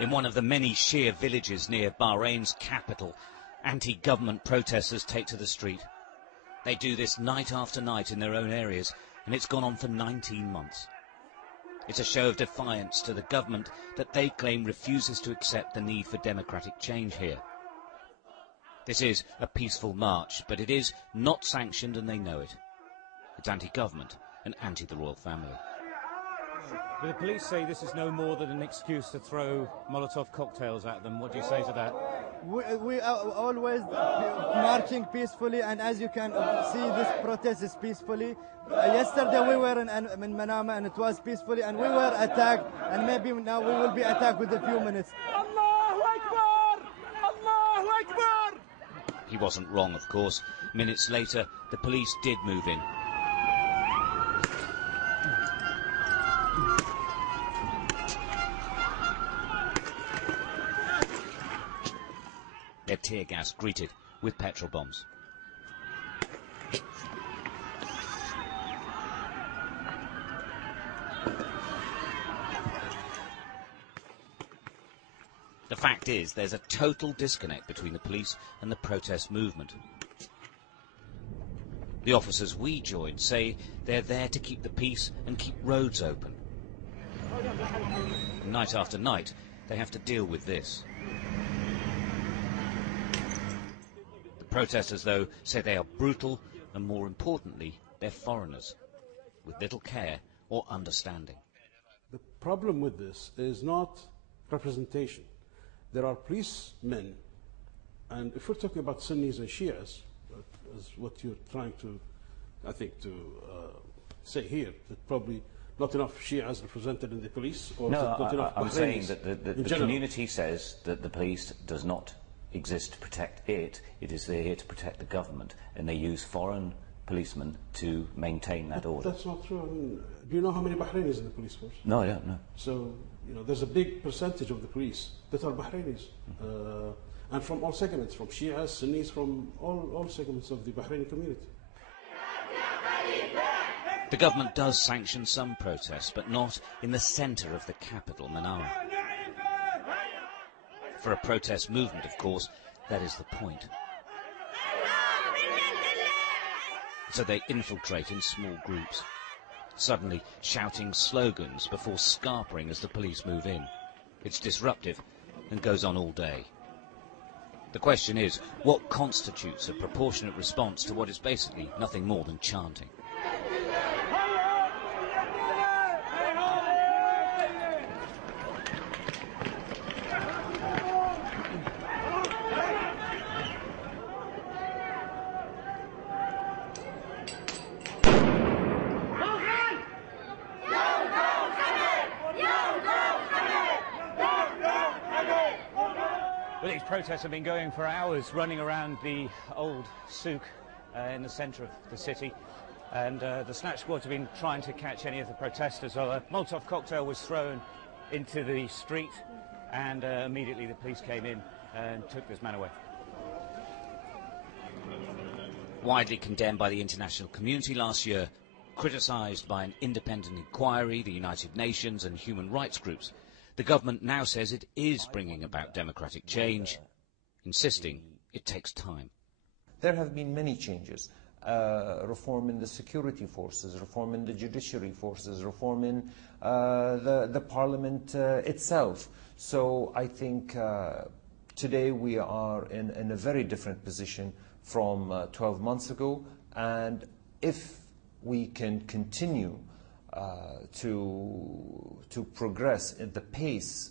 In one of the many Shia villages near Bahrain's capital, anti-government protesters take to the street. They do this night after night in their own areas, and it's gone on for 19 months. It's a show of defiance to the government that they claim refuses to accept the need for democratic change here. This is a peaceful march, but it is not sanctioned and they know it. It's anti-government and anti the royal family. But the police say this is no more than an excuse to throw Molotov cocktails at them. What do you say to that? We are always marching peacefully, and as you can see, this protest is peacefully. Yesterday we were in Manama and it was peacefully, and we were attacked, and maybe now we will be attacked within a few minutes. Allahu Akbar! Allahu Akbar! He wasn't wrong, of course. Minutes later, the police did move in. Their tear gas greeted with petrol bombs. The fact is, there's a total disconnect between the police and the protest movement. The officers we joined say they're there to keep the peace and keep roads open. Night after night, they have to deal with this. The protesters, though, say they are brutal and, more importantly, they're foreigners, with little care or understanding. The problem with this is not representation. There are policemen, and if we're talking about Sunnis and Shias, as what you're trying to, I think, to say here, that probably not enough Shias represented in the police, or not enough I'm Bahrainis saying that the general. community says that the police does not exist to protect it. It is there here to protect the government, and they use foreign policemen to maintain that order. That's not true. I mean, do you know how many Bahrainis in the police force? No, I don't know. So, you know, there's a big percentage of the police that are Bahrainis, and from all segments, from Shias, Sunnis, from all segments of the Bahraini community. The government does sanction some protests, but not in the centre of the capital, Manama. For a protest movement, of course, that is the point. So they infiltrate in small groups, suddenly shouting slogans before scarpering as the police move in. It's disruptive and goes on all day. The question is, what constitutes a proportionate response to what is basically nothing more than chanting? Well, these protests have been going for hours, running around the old souk in the centre of the city, and the snatch squads have been trying to catch any of the protesters. Well, a Molotov cocktail was thrown into the street, and immediately the police came in and took this man away. Widely condemned by the international community last year, criticised by an independent inquiry, the United Nations and human rights groups, the government now says it is bringing about democratic change, insisting it takes time. There have been many changes. Reform in the security forces, reform in the judiciary forces, reform in the parliament itself. So I think today we are in a very different position from 12 months ago, and if we can continue to progress at the pace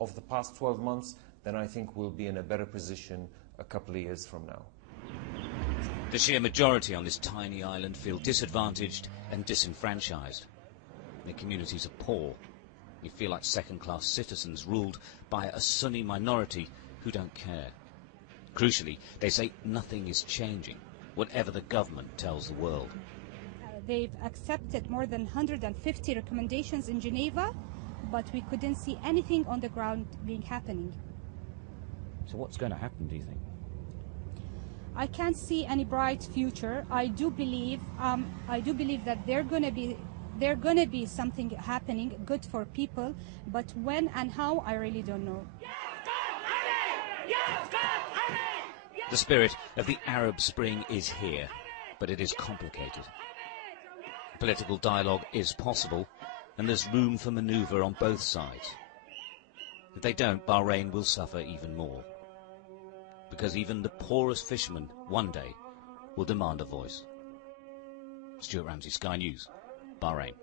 of the past 12 months, then I think we'll be in a better position a couple of years from now. The Shia majority on this tiny island feel disadvantaged and disenfranchised. Their communities are poor. They feel like second-class citizens ruled by a Sunni minority who don't care. Crucially, they say nothing is changing, whatever the government tells the world. They've accepted more than 150 recommendations in Geneva, but we couldn't see anything on the ground happening. So what's going to happen, do you think? I can't see any bright future. I do believe that they're going to be There's going to be something happening good for people, but when and how, I really don't know. The spirit of the Arab Spring is here, but it is complicated. Political dialogue is possible, and there's room for manoeuvre on both sides. If they don't, Bahrain will suffer even more, because even the poorest fishermen one day will demand a voice. Stuart Ramsey, Sky News, Bahrain.